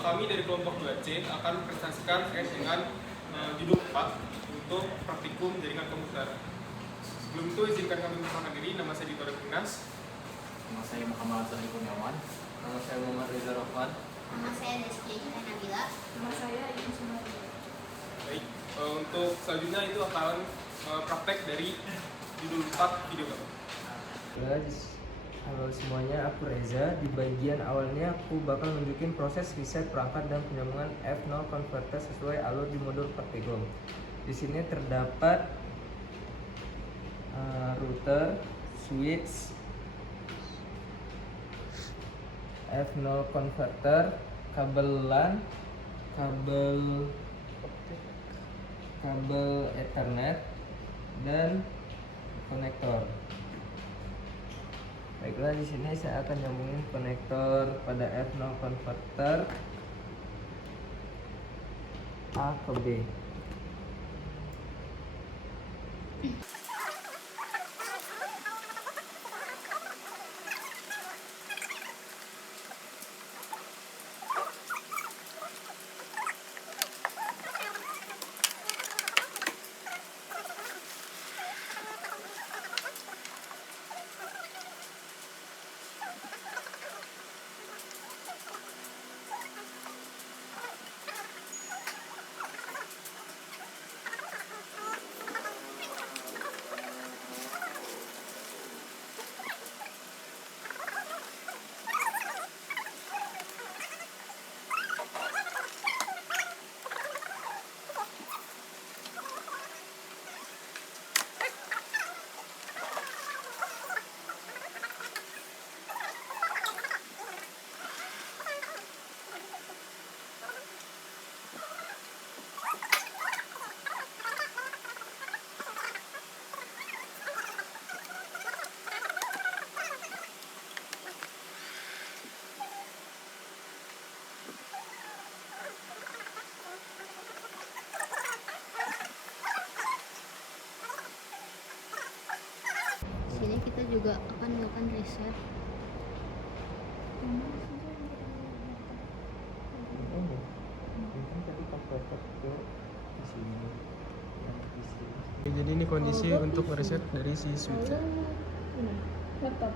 kami dari kelompok 2C akan presentasikan dengan judul 4 untuk praktikum jaringan komputer. Sebelum itu izinkan kami memperkenalkan diri. Nama saya Dito Repinas. Nama saya Muhammad Sani Kurniawan. Nama saya Muhammad Reza Rofan. Nama saya Deski Nabila. Nama saya Ibu Sumari. Baik, untuk selanjutnya itu akan praktek dari judul 4 video gambar. Halo semuanya, aku Reza. Di bagian awalnya aku bakal nunjukin proses riset perangkat dan penyambungan F0 converter sesuai alur di modul Praktikum. Di sini terdapat router, switch, F0 converter, kabel LAN, kabel Ethernet, dan konektor. Baiklah, di sini saya akan nyambungin konektor pada F0 converter A ke B. Sini kita juga akan melakukan riset. Jadi ini kondisi untuk mereset dari si switch. Laptop.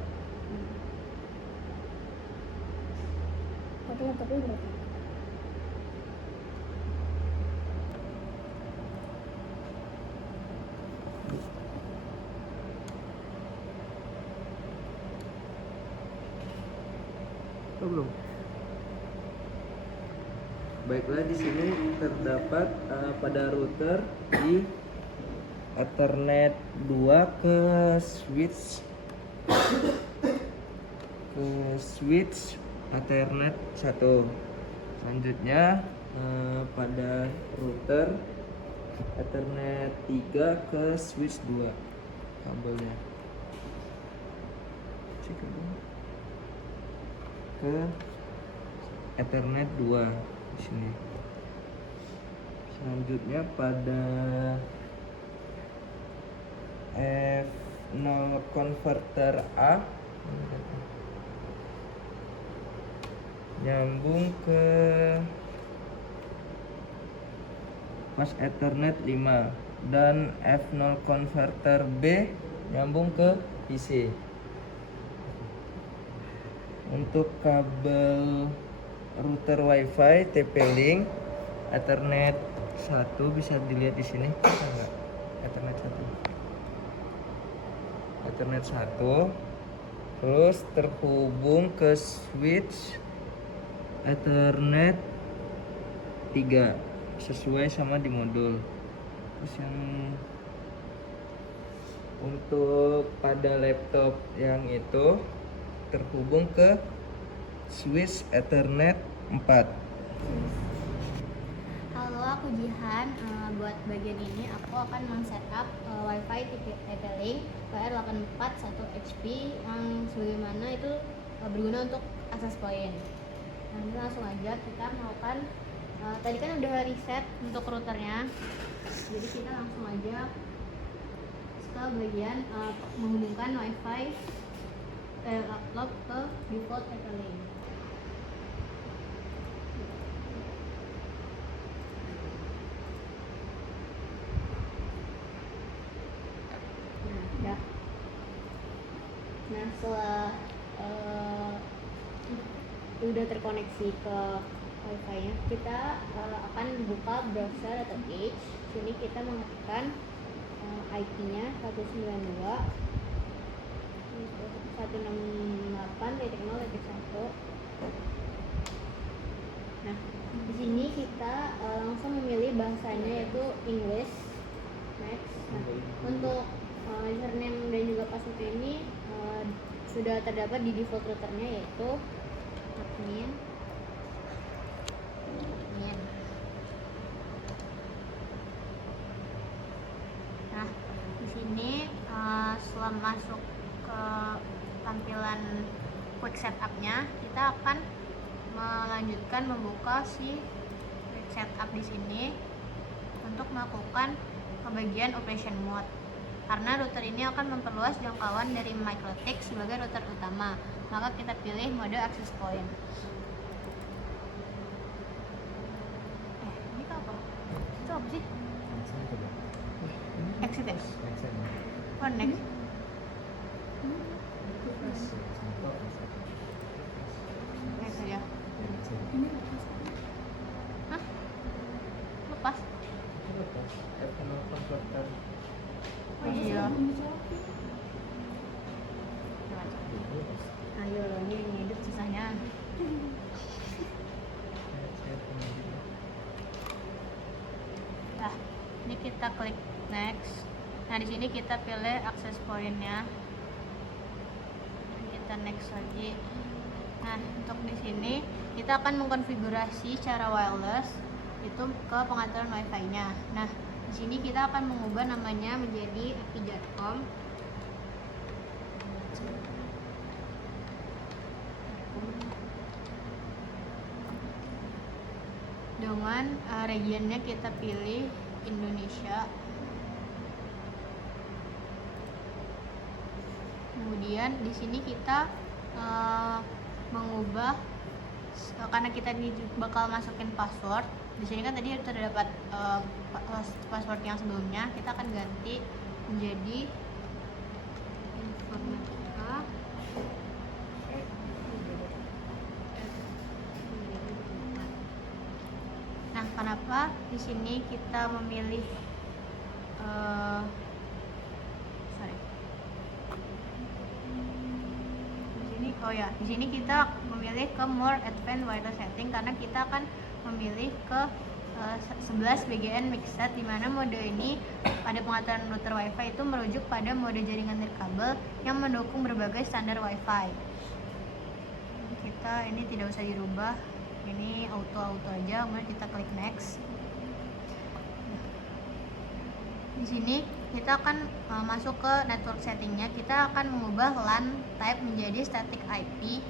Pakai laptopnya berapa? Belum. Baiklah, di sini terdapat pada router di Ethernet 2 ke switch Ethernet 1. Selanjutnya pada router Ethernet 3 ke switch 2 kabelnya. Cek dulu. Ke Ethernet 2 di sini. Selanjutnya pada F0 converter A nyambung ke pas Ethernet 5 dan F0 converter B nyambung ke PC. Untuk kabel router WiFi TP-Link Ethernet 1 bisa dilihat di sini. Enggak? Ethernet 1 terus terhubung ke switch Ethernet 3 sesuai sama di modul. Terus yang untuk pada laptop yang itu terhubung ke switch Ethernet 4. Halo, aku Jihan. Buat bagian ini aku akan men-setup WiFi TP-Link WR841HP yang sebagaimana itu berguna untuk access point. Nanti langsung aja kita melakukan tadi kan udah riset untuk routernya, jadi kita langsung aja ke bagian menghubungkan WiFi laptop ke default TP-Link. Nah, setelah udah terkoneksi ke wifi-nya, kita akan buka browser atau Edge. Sini kita mengetikkan IP-nya 192.168.0.1. Nah, di sini kita langsung memilih bahasanya yaitu English. Next. Nah, untuk username dan juga password ini sudah terdapat di default routernya yaitu admin. Nah, di sini setelah masuk ke tampilan quick setup-nya, kita akan melanjutkan membuka si quick setup di sini untuk melakukan bagian operation mode. Karena router ini akan memperluas jangkauan dari MikroTik sebagai router utama, maka kita pilih mode access point. Ini apa? Itu apa sih? Exit ya? Oh, next. Next aja. Hah? Lepas? F0 converter. Oh iya. Ayo loh, ini hidup susahnya. Nah, ini kita klik next. Nah, di sini kita pilih access point-nya. Kita next lagi. Nah, untuk di sini kita akan mengkonfigurasi secara wireless itu ke pengaturan wifi-nya. Nah, di sini kita akan mengubah namanya menjadi api.com. Dengan regionnya kita pilih Indonesia. Kemudian di sini kita mengubah karena kita bakal masukin password. Di sini kan tadi terdapat password yang sebelumnya, kita akan ganti menjadi informatika. Nah, kenapa di sini kita memilih di sini kita memilih ke more advanced wireless setting karena kita akan memilih ke 11 BGN mixed, di mana mode ini pada pengaturan router wifi itu merujuk pada mode jaringan nirkabel yang mendukung berbagai standar wifi. Kita ini tidak usah dirubah, ini auto aja, kemudian kita klik next. Di sini kita akan masuk ke network settingnya. Kita akan mengubah LAN type menjadi static IP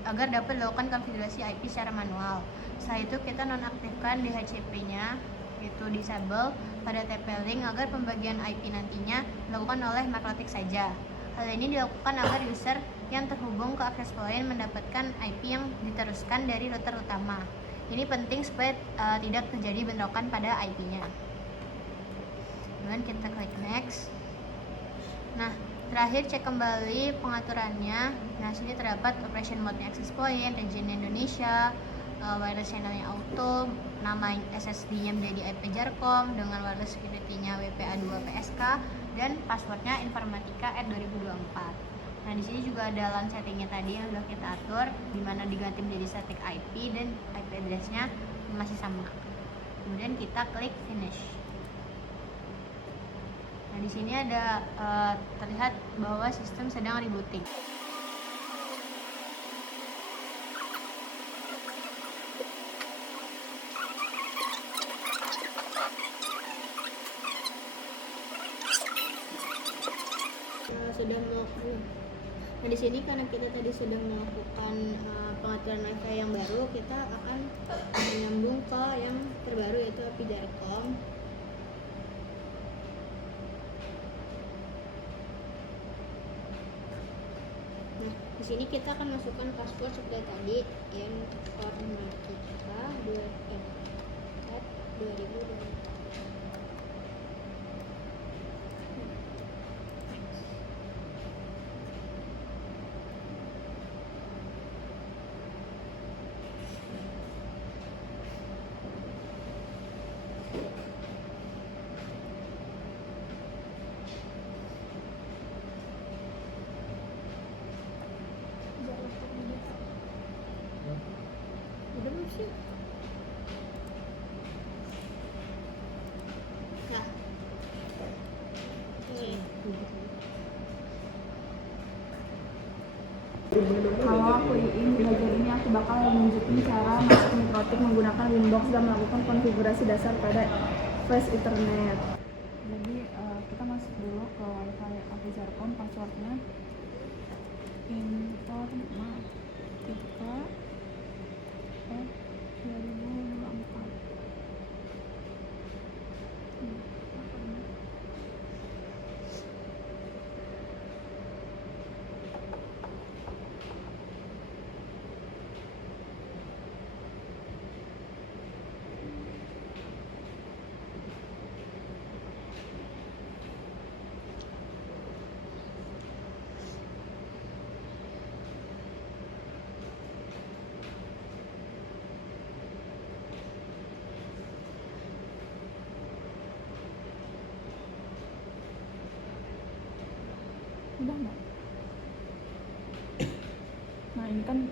agar dapat dilakukan konfigurasi IP secara manual. Setelah itu kita nonaktifkan DHCP-nya, yaitu disable pada TP-Link agar pembagian IP nantinya dilakukan oleh MikroTik saja. Hal ini dilakukan agar user yang terhubung ke access point mendapatkan IP yang diteruskan dari router utama. Ini penting supaya tidak terjadi bentrokan pada IP-nya. Kemudian kita klik next. Nah, terakhir cek kembali pengaturannya. Nah, sini terdapat operation mode-nya access point, region Indonesia, wireless channel-nya auto, nama SSD-nya menjadi IP Jarcom dengan wireless security-nya WPA2 PSK, dan password-nya informatika@2024. Nah, di sini juga ada LAN settingnya tadi yang sudah kita atur, di mana diganti menjadi static IP dan IP address-nya masih sama. Kemudian kita klik finish. Nah, di sini ada terlihat bahwa sistem sedang rebooting. Nah, di sini karena kita tadi sedang melakukan pengaturan wifi yang baru, kita akan menyambung ke yang terbaru yaitu API Jarcom. Nah, di sini kita akan masukkan password seperti tadi, yang informatika 2024. Kalau aku Iin, di bagian ini aku bakal nunjukin cara masuk Mikrotik menggunakan Winbox dan melakukan konfigurasi dasar pada Flash Ethernet. Jadi kita masuk dulu ke WiFi Avizarcom, passwordnya informatika F 2024. Udah nggak? Nah ini kan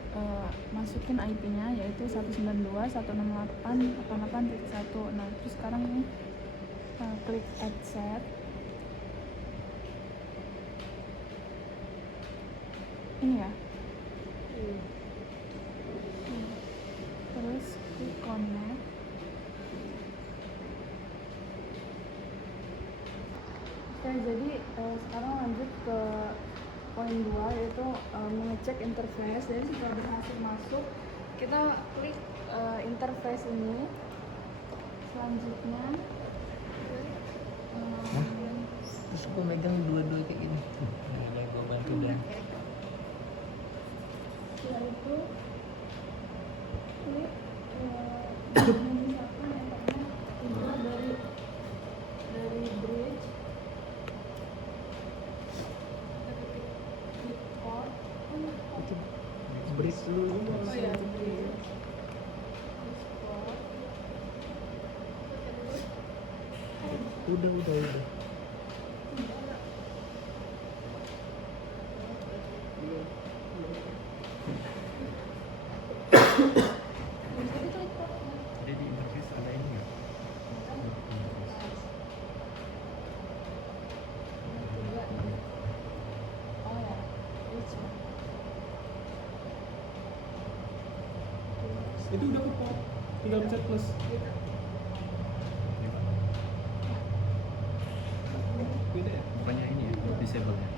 masukin IP-nya yaitu 192.168.88.1. Nah terus sekarang ini klik add set. Ini ya. Terus klik connect. Oke, jadi sekarang lanjut ke poin 2 yaitu mengecek interface. Jadi setelah berhasil masuk, kita klik interface ini. Selanjutnya Terus gue megang dua-dua kayak gini. Nah, gue bantu dan setelah itu klik misalkan enternya keluar dari bridge. Klik port. itu bridge dulu. Oh ya, bridge. Port. Udah. Jadi di interface ada ini nggak? Oh ya, bridge. Itu udah kok, tinggal pencet plus. Beda ya? Bukannya ini ya, disable ya?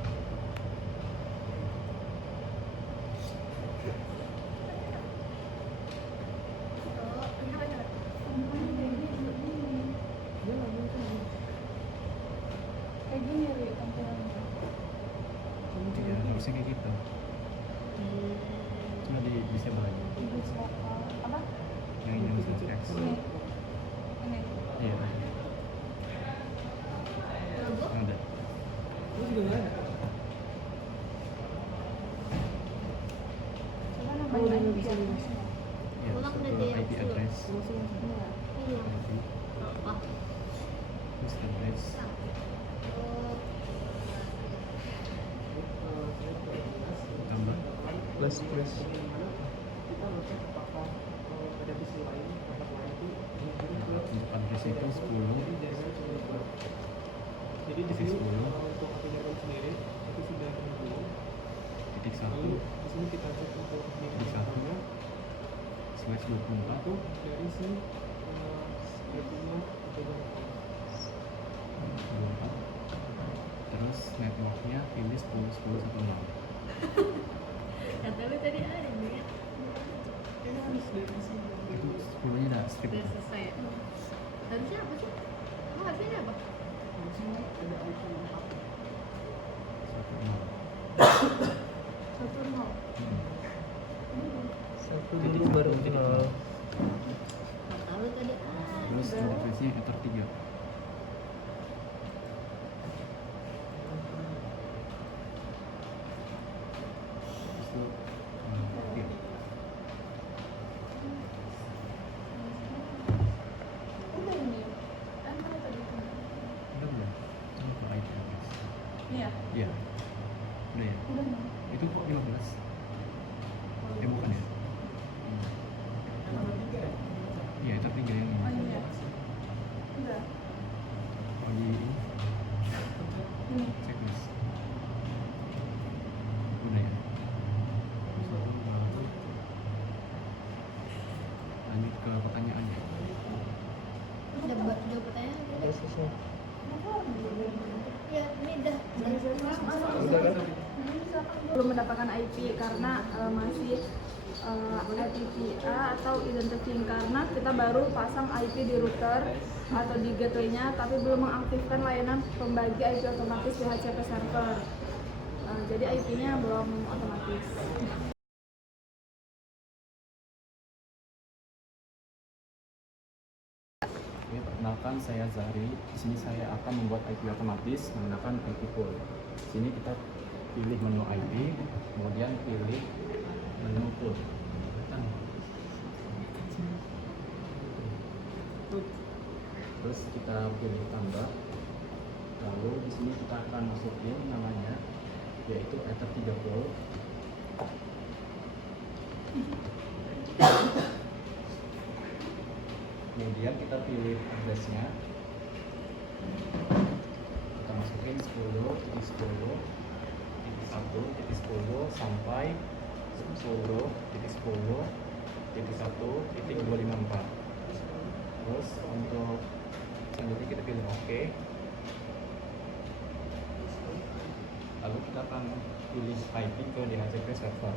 Kayak gini Ri tampilannya. Iya, harusnya kayak gitu. Cuma di disable aja. Bridge lokal. Apa? Yang ini langsung text. Ini. Ini. Iya. Ada. Itu juga nggak ada. Coba nambahin IP ya. Iya, Ulang masuk udah ke dia IP dulu. address. Iya. Iya. IP, Wah. terus address. Oh, Tambah. Plus. Untuk address itu 10. Jadi di sini untuk aplikasi sendiri itu sudah terhubung. Titik Lalu 1 di sini kita cek untuk Di satu. slash 24. itu dari si IP-nya itu 24. Terus networknya pilih 10.10.1.0. kata lu tadi ada ya? ini harus dari sini. Itu 10-nya ada strip. Udah selesai ya? Harusnya apa sih? Emang harusnya ada apa? Di sini ada IP 1.0. 1-0. Satu dulu baru nol. Kata lu tadi ada. Terus interface-nya Ether 3. Terus itu iya. Udah ini. Kan kalau tadi itu. Udah belum? Ini ke IP address. Iya. Iya. Udah ya? Udah nih. Itu kok 15? Bukan ya? Iya, Ether 3 yang Oh ini. iya. Udah. Oh iya, ini Ini. checklist. Udah ya? Jawab pertanyaan. Desisnya. Ya, ini udah. Belum mendapatkan IP karena masih IPva atau identifying, karena kita baru pasang IP di router atau di gateway-nya tapi belum mengaktifkan layanan pembagi IP otomatis di HCP server. Jadi IP-nya belum otomatis. Oke, perkenalkan saya Zahri. Di sini saya akan membuat IP otomatis menggunakan IP pool. Di sini kita pilih menu IP, kemudian pilih menu pool. Terus kita pilih tambah. Lalu di sini kita akan masukin namanya, yaitu Ether 3 pool. Kemudian kita pilih address-nya, kita masukin 10.10.1.10 sampai 10.10.1.254. Terus untuk selanjutnya kita pilih OK. Lalu kita akan pilih IP ke DHCP server.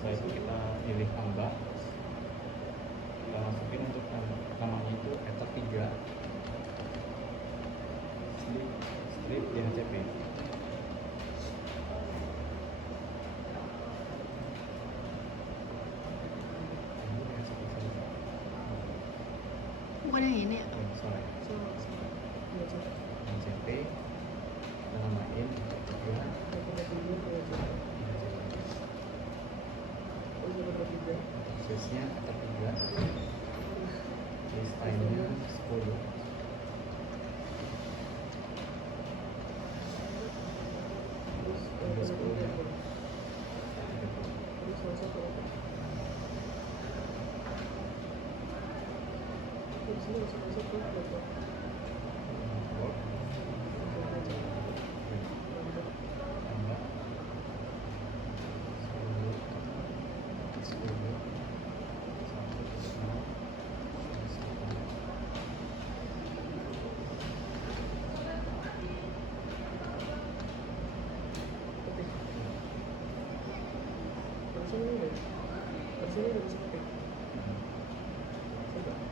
Setelah itu kita pilih tambah, kita masukin untuk namanya itu Ether 3 strip DHCP. Bukan yang ini. Sorry. DHCP kita namain Ether 3. Prosesnya Ether 3, list time-nya 10. Terus 10 ya.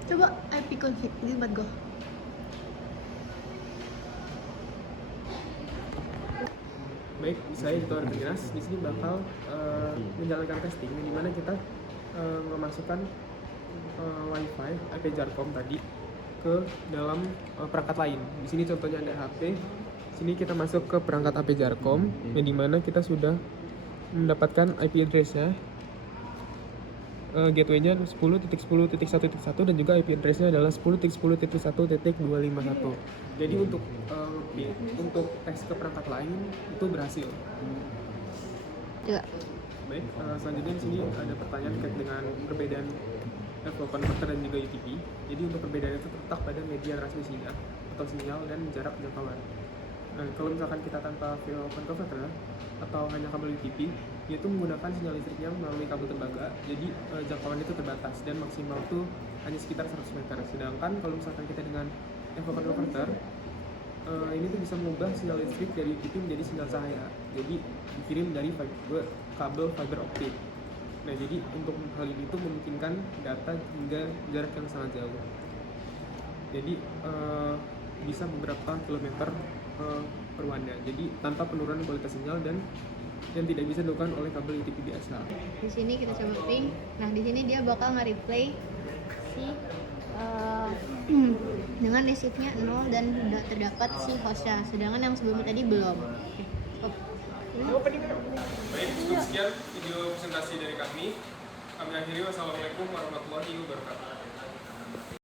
Coba IP config libat go. Baik, saya Dito Ardinas di sini bakal menjalankan testing di mana kita memasukkan WiFi IP Jarcom tadi ke dalam perangkat lain. Di sini contohnya ada HP. Sini kita masuk ke perangkat HP Jarcom, yang dimana kita sudah mendapatkan IP address-nya, gateway-nya 10.10.1.1 dan juga IP address-nya adalah 10.10.1.251. Jadi untuk tes ke perangkat lain itu berhasil. Ya. Baik, selanjutnya di sini ada pertanyaan terkait dengan perbedaan flow converter dan juga UTP. Jadi untuk perbedaan itu terletak pada media transmisinya atau sinyal dan jarak jangkauan. Nah, kalau misalkan kita tanpa flow converter atau hanya kabel UTP, yaitu menggunakan sinyal listrik yang melalui kabel tembaga, jadi jangkauan itu terbatas dan maksimal itu hanya sekitar 100 meter. Sedangkan kalau misalkan kita dengan flow converter, ini tuh bisa mengubah sinyal listrik dari UTP menjadi sinyal cahaya, jadi dikirim dari kabel fiber optik. Nah, jadi untuk hal ini tuh memungkinkan data hingga jarak yang sangat jauh. Jadi bisa beberapa kilometer per wanda. Jadi tanpa penurunan kualitas sinyal dan yang tidak bisa dilakukan oleh kabel UTP biasa. Di sini kita coba ping. Nah, di sini dia bakal nge-replay si dengan receive-nya 0 dan sudah terdapat si hostnya. Sedangkan yang sebelumnya tadi belum. Baik, cukup sekian video presentasi dari kami. Kami akhiri, wassalamualaikum warahmatullahi wabarakatuh.